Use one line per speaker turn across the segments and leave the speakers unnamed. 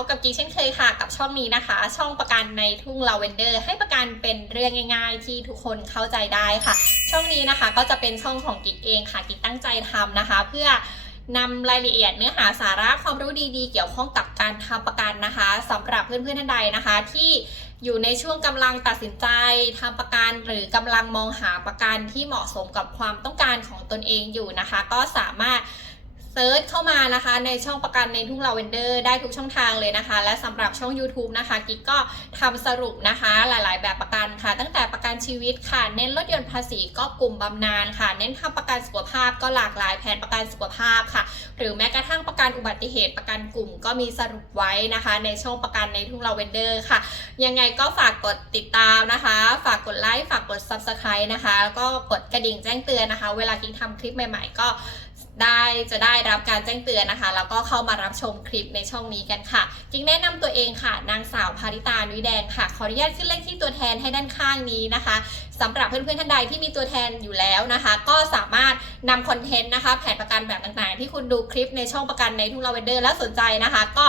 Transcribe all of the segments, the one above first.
บกับกิ๊กเช่นเคยค่ะกับช่องนี้นะคะ ช่องประกันในทุ่งลาเวนเดอร์ ให้ประกันเป็นเรื่องง่ายๆ ที่ทุกคนเข้าใจได้ค่ะ ช่องนี้นะคะก็จะเป็นช่องของกิกเองค่ะกิกตั้งใจทำนะคะ เพื่อนำรายละเอียดเนื้อหาสาระความรู้ดีๆ เกี่ยวข้องกับการทำประกันนะคะสำหรับเพื่อนๆท่านใดนะคะ ที่อยู่ในช่วงกำลังตัดสินใจทำประกันหรือกำลังมองหาประกันที่เหมาะสมกับความต้องการของตนเองอยู่นะคะ ก็สามารถ เซิร์ชเข้ามานะคะในช่องประกันในทุ่งลาเวนเดอร์ได้ทุกช่องทางเลยนะคะ และสำหรับช่อง YouTube นะคะกิ๊กก็ทำสรุปนะคะหลาย ๆ แบบประกันค่ะ ตั้งแต่ประกันชีวิตค่ะ เน้นลดหย่อนภาษีก็กลุ่มบำนาญค่ะ เน้นทำประกันสุขภาพก็หลากหลายแผนประกันสุขภาพค่ะ หรือแม้กระทั่งประกันอุบัติเหตุประกันกลุ่ม ก็มีสรุปไว้นะคะ ในช่องประกันในทุ่งลาเวนเดอร์ค่ะ ยังไงก็ฝากกดติดตามนะคะ ฝากกดไลค์ฝากกด Subscribe นะคะแล้วก็กดกระดิ่งแจ้งเตือนนะคะ เวลากิ๊กทำคลิปใหม่ ๆ ก็ ได้จะได้รับการแจ้งเตือนนะคะ แล้วก็เข้ามารับชมคลิปในช่องนี้กันค่ะกิ๊กแนะนำตัวเองค่ะ นางสาวภาริตานุ้ยแดงค่ะ ขออนุญาตขึ้นเลขที่ตัวแทนให้ด้านข้างนี้นะคะสำหรับเพื่อนๆท่านใดที่มีตัวแทนอยู่แล้วนะคะ ก็สามารถนำคอนเทนต์นะคะ แผนประกันแบบต่างๆ ที่คุณดูคลิปในช่องประกันในทุ่งลาเวนเดอร์แล้วสนใจนะคะ ก็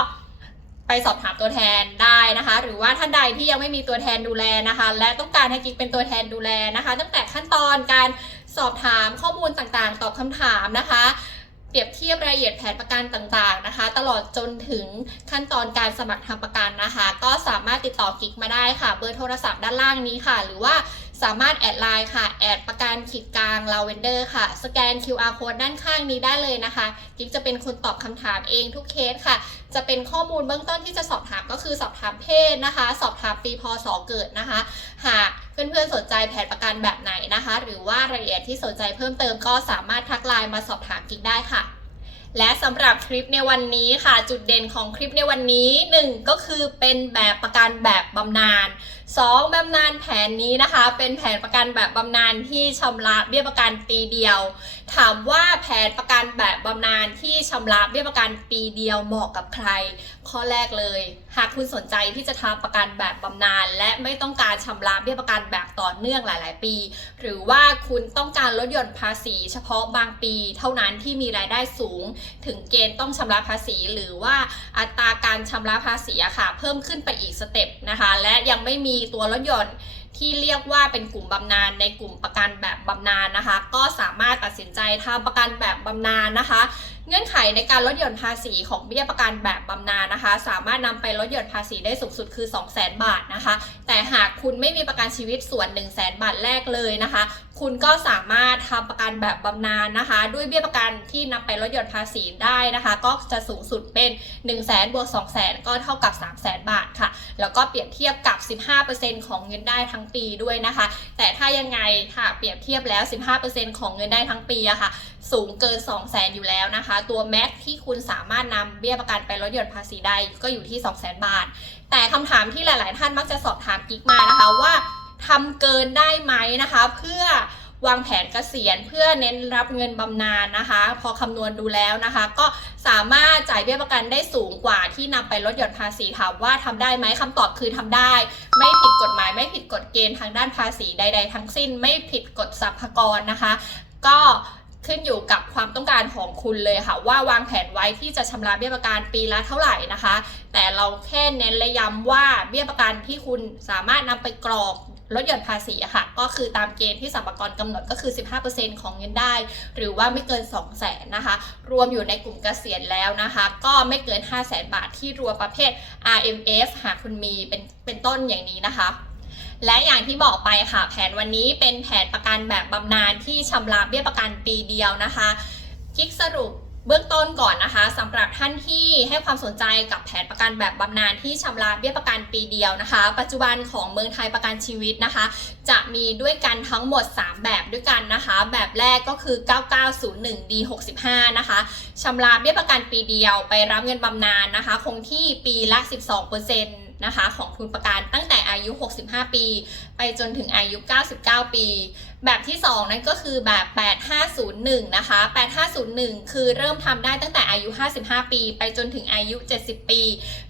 ไปสอบถามตัวแทนได้นะคะ หรือว่าท่านใดที่ยังไม่มีตัวแทนดูแลนะคะ และต้องการให้กิ๊กเป็นตัวแทนดูแลนะคะ ตั้งแต่ขั้นตอนการ สอบถามข้อมูลต่างๆ ตอบคำถามนะคะ เปรียบเทียบรายละเอียดแผนประกันต่างๆนะคะ ตลอดจนถึงขั้นตอนการสมัครทำประกันนะคะ ก็สามารถติดต่อกิ๊กมาได้ค่ะ เบอร์โทรศัพท์ด้านล่างนี้ค่ะ หรือว่า สามารถแอดไลน์ค่ะ แอดประกันขีดกลางลาเวนเดอร์ค่ะ สแกน QR code ด้านข้างนี้ได้เลยนะคะกิ๊กจะเป็นคนตอบคำถามเองทุกเคสค่ะ จะเป็นข้อมูลเบื้องต้นที่จะสอบถามก็คือสอบถามเพศนะคะ สอบถามปีพศเกิดนะคะ หากเพื่อนๆสนใจแผนประกันแบบไหนนะคะ หรือว่ารายละเอียดที่สนใจเพิ่มเติมก็สามารถทักไลน์มาสอบถามกิ๊กได้ค่ะ และสำหรับคลิปในวันนี้ค่ะ จุดเด่นของคลิปในวันนี้ 1 ก็คือเป็นแบบประกันแบบบำนาญ 2 บำนาญแผนนี้นะคะ เป็นแผนประกันแบบบำนาญที่ชำระเบี้ยประกันปีเดียว ถามว่าแผนประกันแบบบำนาญที่ชำระเบี้ยประกันปีเดียวเหมาะกับใคร ข้อแรกเลย หากคุณสนใจที่จะทำประกันแบบบำนาญและไม่ต้องการชำระเบี้ยประกันแบบต่อเนื่องหลาย ๆ ปี หรือว่าคุณต้องการลดหย่อนภาษี เฉพาะบางปี เท่านั้นที่มีรายได้สูง ถึงเกณฑ์ต้องชำระภาษี หรือว่าอัตราการชำระภาษีอะค่ะ เพิ่มขึ้นไปอีกสเต็ปนะคะ และยังไม่มีตัวลดหย่อน ที่เรียกว่าเป็นกลุ่มบำนาญในกลุ่มประกันแบบบำนาญนะคะ ก็สามารถตัดสินใจทำประกันแบบบำนาญนะคะเงื่อนไขในการลดหย่อนภาษีของเบี้ยประกันแบบบำนาญนะคะ สามารถนำไปลดหย่อนภาษีได้สูงสุดคือ 2 0 0 0 0 0 บาทนะคะ แต่หากคุณไม่มีประกันชีวิตส่วน 1 0 0 0 0แบาทแรกเลยนะคะ คุณก็สามารถทำประกันแบบบำนาญนะคะ ด้วยเบี้ยประกันที่นำไปลดหย่อนภาษีได้นะคะ ก็จะสูงสุดเป็น 1 0 0 0 0แสนบวก2 0 0 0 0ก็เท่ากับ 3 0 0 0 0 0บาทค่ะ แล้วก็เปรียบเทียบกับ 15%ของเงินได้ทั้งปีด้วยนะคะ แต่ถ้ายังไงค่ะเปรียบเทียบแล้ว 15%ของเงินได้ทั้งปีอะค่ะ สูงเกิน 2 0 0 0 0 0อยู่แล้วนะคะ ตัวแม็กที่คุณสามารถนำเบี้ยประกันไปลดหย่อนภาษีได้ก็อยู่ที่ 2 0 0 0 0 0บาท แต่คำถามที่หลาย ๆ ท่านมักจะสอบถามกิ๊กมานะคะว่าทำเกินได้ไหมนะคะ เพื่อวางแผนเกษียณเพื่อเน้นรับเงินบำนาญนะคะ พอคำนวณดูแล้วนะคะ ก็สามารถจ่ายเบี้ยประกันได้สูงกว่าที่นำไปลดหย่อนภาษีถามว่าทำได้ไหมคำตอบคือทำได้ ไม่ผิดกฎหมายไม่ผิดกฎเกณฑ์ทางด้านภาษีใด ๆ ทั้งสิ้น ไม่ผิดกฎสรรพากรนะคะ ก็ ขึ้นอยู่กับความต้องการของคุณเลยค่ะ ว่าวางแผนไว้ที่จะชำระเบี้ยประกันปีละเท่าไหร่นะคะ แต่เราแค่เน้นและย้ำว่าเบี้ยประกันที่คุณสามารถนำไปกรอกลดหย่อนภาษีอะค่ะ ก็คือตามเกณฑ์ที่สรรพากรกำหนดก็คือ 15%ของเงินได้ หรือว่าไม่เกิน 2 0 0แสนนะคะ รวมอยู่ในกลุ่มเกษียณแล้วนะคะ ก็ไม่เกิน 5 0 0แสนบาทที่รวมประเภท RMF หากคุณมีเป็นเป็นต้นอย่างนี้นะคะ และอย่างที่บอกไปค่ะ แผนวันนี้เป็นแผนประกันแบบบำนาญที่ชำระเบี้ยประกันปีเดียวนะคะคลิกสรุปเบื้องต้นก่อนนะคะสำหรับท่านที่ให้ความสนใจกับแผนประกันแบบบำนาญที่ชำระเบี้ยประกันปีเดียวนะคะ ปัจจุบันของเมืองไทยประกันชีวิตนะคะ จะมีด้วยกันทั้งหมด 3 แบบด้วยกันนะคะ แบบแรกก็คือ 9901 D65 นะคะชำระเบี้ยประกันปีเดียวไปรับเงินบำนาญนะคะ คงที่ปีละ 12%นะคะของทุนประกันตั้งแต่อายุ 65 ปี ไปจนถึงอายุ 99 ปี แบบที่ 2 นั่นก็คือแบบ 8501 นะคะ 8501 คือเริ่มทำได้ตั้งแต่อายุ 55 ปี ไปจนถึงอายุ 70 ปี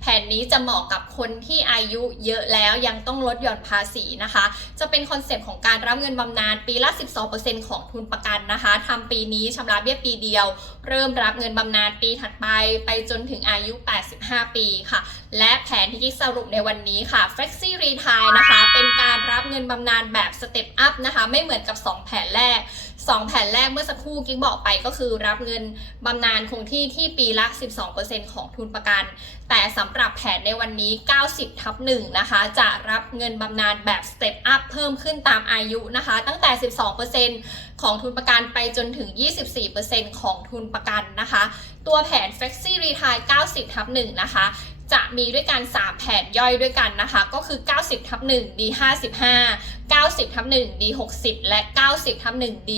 แผนนี้จะเหมาะกับคนที่อายุเยอะแล้วยังต้องลดหย่อนภาษีนะคะ จะเป็นคอนเซปต์ของการรับเงินบำนาญปีละ 12%ของทุนประกันนะคะทำปีนี้ชำระเบี้ยปีเดียวเริ่มรับเงินบำนาญปีถัดไปไปจนถึงอายุ 85 ปีค่ะ และแผนที่กิ๊กสรุปในวันนี้ค่ะ Flexi Retire นะคะ เป็นการรับเงินบำนาญแบบสเต็ปอัพนะคะ ไม่เหมือนกับ 2 แผนแรก 2 แผนแรกเมื่อสักครู่กิ๊กบอกไปก็คือรับเงินบำนาญคงที่ที่ปีละ 12%ของทุนประกันแต่สำหรับแผนในวันนี้ 90 ทับ1นะคะ จะรับเงินบำนาญแบบ Step Up เพิ่มขึ้นตามอายุนะคะ ตั้งแต่ 12%ของทุนประกันไปจนถึง 24%ของทุนประกันนะคะ ตัวแผน Flexi Retire 90 ทับ1นะคะ จะมีด้วยกัน 3 แผนย่อยด้วยกันนะคะ ก็คือ 90ทับ1 D 55 90ทับ1 D 60และ 90ทับ1 D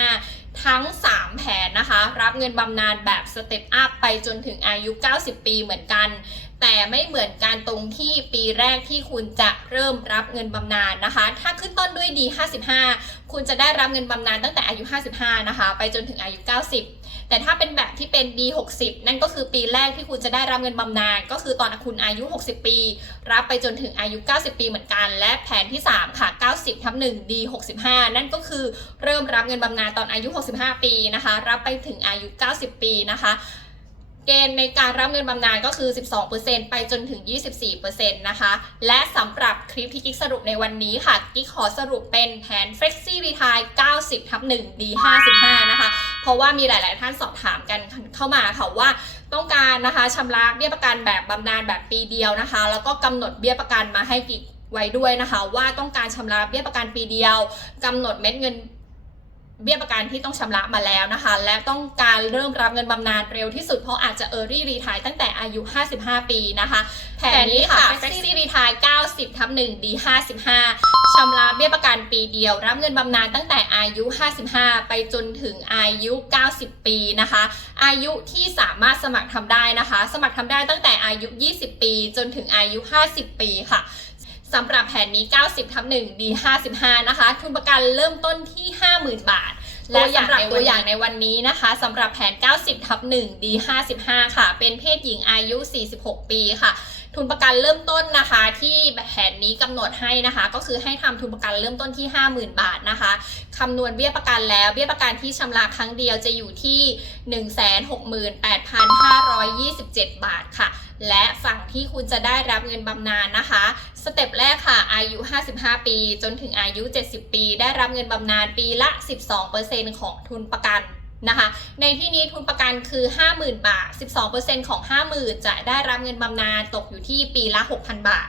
65ทั้ง 3 แผนนะคะ รับเงินบำนาญแบบ Step Up ไปจนถึงอายุ 90 ปีเหมือนกัน แต่ไม่เหมือนการตรงที่ปีแรกที่คุณจะเริ่มรับเงินบำนาญนะคะ ถ้าขึ้นต้นด้วย D 55คุณจะได้รับเงินบำนาญตั้งแต่อายุ 55 นะคะ ไปจนถึงอายุ 90 แต่ถ้าเป็นแบบที่เป็น D 60 นั่นก็คือปีแรกที่คุณจะได้รับเงินบำนาญก็คือตอนคุณอายุ 60 ปี รับไปจนถึงอายุ 90 ปีเหมือนกัน และแผนที่ 3 ค่ะ 90ทับ1 D 65 นั่นก็คือเริ่มรับเงินบำนาญตอนอายุ 65 ปีนะคะ รับไปถึงอายุ 90 ปีนะคะเกณฑ์ในการรับเงินบำนาญก็คือ 12%ไปจนถึง 24%นะคะ และสำหรับคลิปที่กิ๊กสรุปในวันนี้ค่ะ กิ๊กขอสรุปเป็นแผน Flexi Retire 90ทับ1 D 55 นะคะ เพราะว่ามีหลาย ๆ ท่านสอบถามกันเข้ามาค่ะว่าต้องการนะคะชำระเบี้ยประกันแบบบำนาญแบบปีเดียวนะคะ แล้วก็กำหนดเบี้ยประกันมาให้กิ๊กไว้ด้วยนะคะ ว่าต้องการชำระเบี้ยประกันปีเดียวกำหนดเม็ดเงิน เบี้ยประกันที่ต้องชำระมาแล้วนะคะ และต้องการเริ่มรับเงินบำนาญเร็วที่สุดเพราะอาจจะ Early Retire ตั้งแต่อายุ 55 ปีนะคะแผนนี้ค่ะ Flexi Retire 90ทับ1 D 55ชำระเบี้ยประกันปีเดียว รับเงินบำนาญตั้งแต่อายุ 55 ไปจนถึงอายุ 90 ปีนะคะ อายุที่สามารถสมัครทำได้นะคะ สมัครทำได้ตั้งแต่อายุ 20 ปี จนถึงอายุ 50 ปีค่ะ สำหรับแผนนี้ 90ทับ1 D 55 นะคะ ทุนประกันเริ่มต้นที่ 50,000 บาท และสำหรับตัวอย่างในวันนี้นะคะสำหรับแผน 90ทับ1 D 55 ค่ะ เป็นเพศหญิงอายุ 46 ปีค่ะ ทุนประกันเริ่มต้นนะคะที่แผนนี้กำหนดให้นะคะ ก็คือให้ทำทุนประกันเริ่มต้นที่ 50,000 บาทนะคะคำนวณเบี้ยประกันแล้วเบี้ยประกันที่ชำระครั้งเดียวจะอยู่ที่ 168,527 บาทค่ะ และฝั่งที่คุณจะได้รับเงินบำนาญนะคะ สเต็ปแรกค่ะ อายุ 55 ปี จนถึงอายุ 70 ปี ได้รับเงินบำนาญปีละ 12%ของทุนประกัน นะคะในที่นี้ทุนประกันคือ 50,000 บาท 12%ของ 50,000 จะได้รับเงินบำนาญตกอยู่ที่ปีละ 6,000 บาท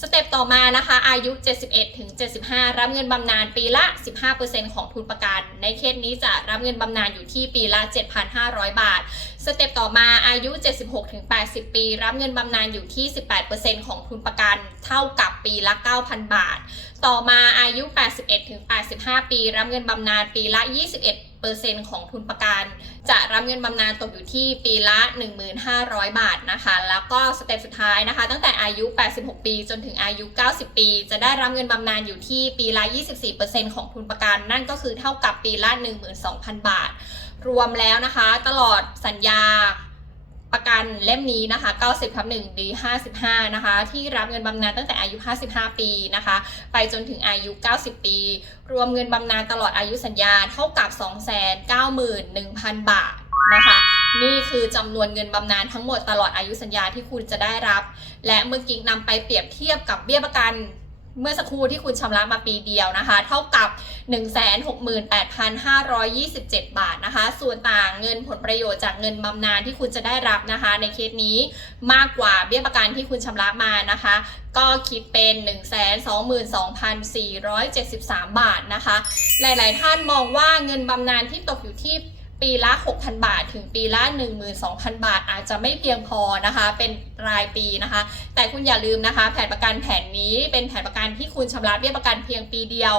สเต็ปต่อมานะคะ อายุ 71ถึง75 รับเงินบำนาญปีละ 15%ของทุนประกัน ในเคสนี้จะรับเงินบำนาญอยู่ที่ปีละ 7,500 บาท สเต็ปต่อมาอายุ 76ถึง80 ปี รับเงินบำนาญอยู่ที่ 18%ของทุนประกัน เท่ากับปีละ 9,000 บาท ต่อมาอายุ 81ถึง85 ปี รับเงินบำนาญปีละ 21 ของทุนประกัน จะรับเงินบำนาญตกอยู่ที่ปีละ 1,500 บาทนะคะ แล้วก็สเต็ปสุดท้ายนะคะ ตั้งแต่อายุ 86 ปี จนถึงอายุ 90 ปี จะได้รับเงินบำนาญอยู่ที่ปีละ 24%ของทุนประกัน นั่นก็คือเท่ากับปีละ 12,000 บาท รวมแล้วนะคะ ตลอดสัญญา ประกันเล่มนี้นะคะ 90ทับ1 D 55 นะคะ ที่รับเงินบำนาญตั้งแต่อายุ 55 ปีนะคะ ไปจนถึงอายุ 90 ปี รวมเงินบำนาญตลอดอายุสัญญาเท่ากับ 291,000 บาทนะคะ นี่คือจำนวนเงินบำนาญทั้งหมดตลอดอายุสัญญาที่คุณจะได้รับ และเมื่อกี้นำไปเปรียบเทียบกับเบี้ยประกัน เมื่อสักครู่ที่คุณชำระมาปีเดียวนะคะ เท่ากับ 168,527 บาทนะคะ ส่วนต่างเงินผลประโยชน์จากเงินบำนาญที่คุณจะได้รับนะคะ ในเคสนี้มากกว่าเบี้ยประกันที่คุณชำระมานะคะ ก็คิดเป็น 122,473 บาทนะคะ หลาย ๆ ท่านมองว่าเงินบำนาญที่ตกอยู่ที่ ปีละ 6,000 บาท ถึงปีละ 12,000 บาท อาจจะไม่เพียงพอนะคะ เป็นรายปีนะคะ แต่คุณอย่าลืมนะคะ แผนประกันแผนนี้เป็นแผนประกันที่คุณชำระเบี้ยประกันเพียงปีเดียว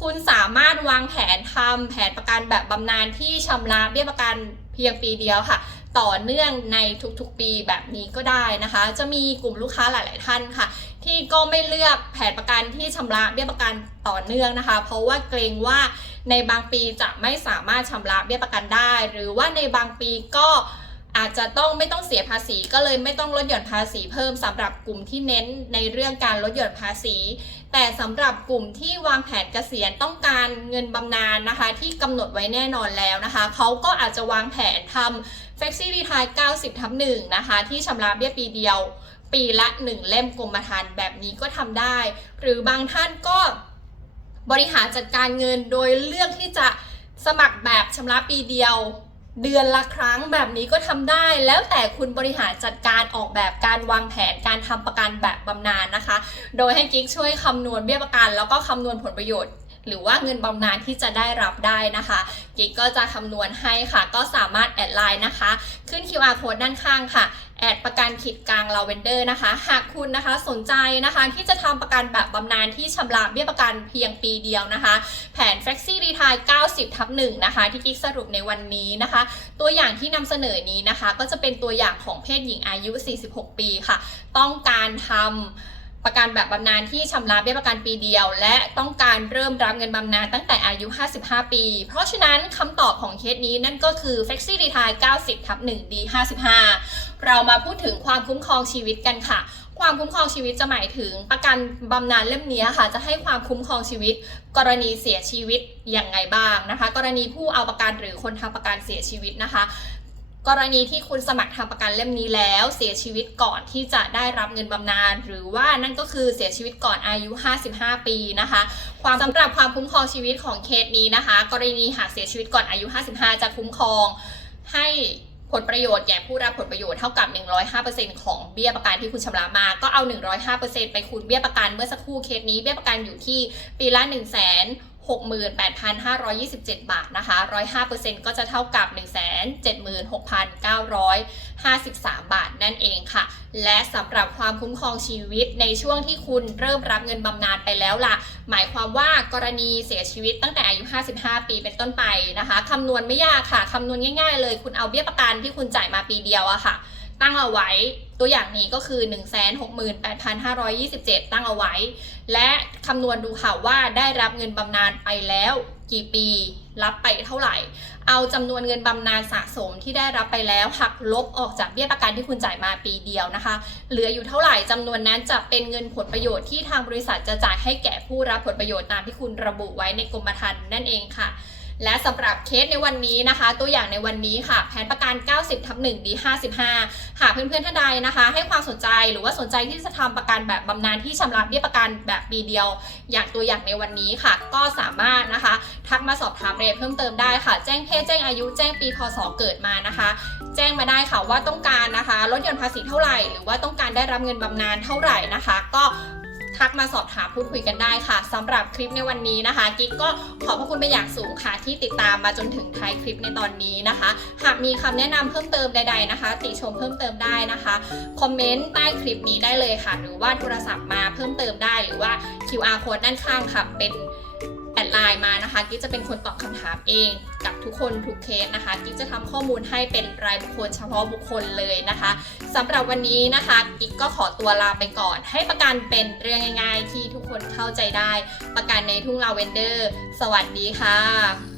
คุณสามารถวางแผนทำแผนประกันแบบบำนาญที่ชำระเบี้ยประกันเพียงปีเดียวค่ะ ต่อเนื่องในทุกๆปีแบบนี้ก็ได้นะคะ จะมีกลุ่มลูกค้าหลาย ๆ ท่านค่ะ ที่ก็ไม่เลือกแผนประกันที่ชำระเบี้ยประกันต่อเนื่องนะคะ เพราะว่าเกรงว่าในบางปีจะไม่สามารถชำระเบี้ยประกันได้ หรือว่าในบางปีก็ อาจจะต้องไม่ต้องเสียภาษีก็เลยไม่ต้องลดหย่อนภาษีเพิ่มสำหรับกลุ่มที่เน้นในเรื่องการลดหย่อนภาษี แต่สำหรับกลุ่มที่วางแผนเกษียณต้องการเงินบำนาญนะคะ ที่กำหนดไว้แน่นอนแล้วนะคะเขาก็อาจจะวางแผนทำ Flexi Retire 90ทับ1นะคะ ที่ชำระเบี้ยปีเดียว ปีละ 1 เล่มกรมธรรม์แบบนี้ก็ทำได้ หรือบางท่านก็บริหารจัดการเงินโดยเลือกที่จะสมัครแบบชำระปีเดียว เดือนละครั้งแบบนี้ก็ทำได้ แล้วแต่คุณบริหารจัดการออกแบบการวางแผนการทำประกันแบบบำนาญนะคะ โดยให้กิ๊กช่วยคำนวณเบี้ยประกัน แล้วก็คำนวณผลประโยชน์หรือว่าเงินบำนาญที่จะได้รับได้นะคะกิ๊กก็จะคำนวณให้ค่ะ ก็สามารถแอดไลน์นะคะ ขึ้น QR code ด้านข้างค่ะ แอดประกันขีดกลางลาเวนเดอร์นะคะ หากคุณนะคะสนใจนะคะที่จะทำประกันแบบบำนาญที่ชำระเบี้ยประกันเพียงปีเดียวนะคะ แผน Flexi Retire 90ทับ1นะคะ ที่กิ๊กสรุปในวันนี้นะคะ ตัวอย่างที่นำเสนอนี้นะคะ ก็จะเป็นตัวอย่างของเพศหญิงอายุ 46 ปีค่ะ ต้องการทำ ประกันแบบบำนาญที่ชำระเบี้ยประกันปีเดียว และต้องการเริ่มรับเงินบำนาญตั้งแต่อายุ 55 ปี เพราะฉะนั้นคำตอบของเคสนี้นั่นก็คือ Flexi Retire 90ทับ1 D 55เรามาพูดถึงความคุ้มครองชีวิตกันค่ะ ความคุ้มครองชีวิตจะหมายถึงประกันบำนาญเล่มนี้ค่ะ จะให้ความคุ้มครองชีวิต กรณีเสียชีวิตอย่างไงบ้างนะคะ กรณีผู้เอาประกันหรือคนทำประกันเสียชีวิตนะคะ กรณีที่คุณสมัครทำประกันเล่มนี้แล้ว เสียชีวิตก่อนที่จะได้รับเงินบำนาญหรือว่านั่นก็คือเสียชีวิตก่อนอายุ 55 ปีนะคะ ความสำหรับความคุ้มครองชีวิตของเคสนี้นะคะ กรณีหากเสียชีวิตก่อนอายุ 55 จะคุ้มครองให้ผลประโยชน์แก่ผู้รับผลประโยชน์เท่ากับ 105%ของเบี้ยประกันที่คุณชำระมา ก็เอา 105%ไปคูณเบี้ยประกันเมื่อสักครู่เคสนี้เบี้ยประกันอยู่ที่ปีละ1 6 68,527 บาทนะคะ 105%ก็จะเท่ากับ 176,953 บาทนั่นเองค่ะ และสำหรับความคุ้มครองชีวิตในช่วงที่คุณเริ่มรับเงินบำนาญไปแล้วล่ะ หมายความว่ากรณีเสียชีวิตตั้งแต่อายุ 55 ปีเป็นต้นไปนะคะ คำนวณไม่ยากค่ะ คำนวณง่ายๆเลย คุณเอาเบี้ยประกันที่คุณจ่ายมาปีเดียวอะค่ะ ตั้งเอาไว้ ตัวอย่างนี้ก็คือ 168,527 ตั้งเอาไว้ และคำนวณดูค่ะว่าได้รับเงินบำนาญไปแล้วกี่ปี รับไปเท่าไหร่ เอาจำนวนเงินบำนาญสะสมที่ได้รับไปแล้วหักลบออกจากเบี้ยประกันที่คุณจ่ายมาปีเดียวนะคะ เหลืออยู่เท่าไหร่จำนวนนั้นจะเป็นเงินผลประโยชน์ที่ทางบริษัทจะจ่ายให้แก่ผู้รับผลประโยชน์ตามที่คุณระบุไว้ในกรมธรรม์นั่นเองค่ะ และสำหรับเคสในวันนี้นะคะ ตัวอย่างในวันนี้ค่ะ แผนประกัน 90ทับ1 D 55หากเพื่อนๆท่านใดนะคะ ให้ความสนใจหรือว่าสนใจที่จะทำประกันแบบบำนาญที่ชำระเบี้ยประกันแบบปีเดียว อย่างตัวอย่างในวันนี้ค่ะ ก็สามารถนะคะ ทักมาสอบถามเรทเพิ่มเติมได้ค่ะ แจ้งเพศแจ้งอายุแจ้งปีพศเกิดมานะคะ แจ้งมาได้ค่ะว่าต้องการนะคะลดหย่อนภาษีเท่าไหร่ หรือว่าต้องการได้รับเงินบำนาญเท่าไหร่นะคะ ก็ ทักมาสอบถามพูดคุยกันได้ค่ะสำหรับคลิปในวันนี้นะคะกิ๊กก็ขอบพระคุณเป็นอย่างสูงค่ะ ที่ติดตามมาจนถึงท้ายคลิปในตอนนี้นะคะ หากมีคำแนะนำเพิ่มเติมใด ๆนะคะ ติชมเพิ่มเติมได้นะคะคอมเมนต์ใต้คลิปนี้ได้เลยค่ะ หรือว่าโทรศัพท์มาเพิ่มเติมได้หรือว่า QR code ด้านข้างค่ะเป็น ดไลน์มานะคะกิ๊กจะเป็นคนตอบคำถามเอง กับทุกคนทุกเคสนะคะกิ๊กจะทำข้อมูลให้เป็นรายบุคคลเฉพาะบุคคลเลยนะคะสำหรับวันนี้นะคะกิ๊กก็ขอตัวลาไปก่อน ให้ประกันเป็นเรื่องง่าย ๆ ที่ทุกคนเข้าใจได้ ประกันในทุ่งลาเวนเดอร์ สวัสดีค่ะ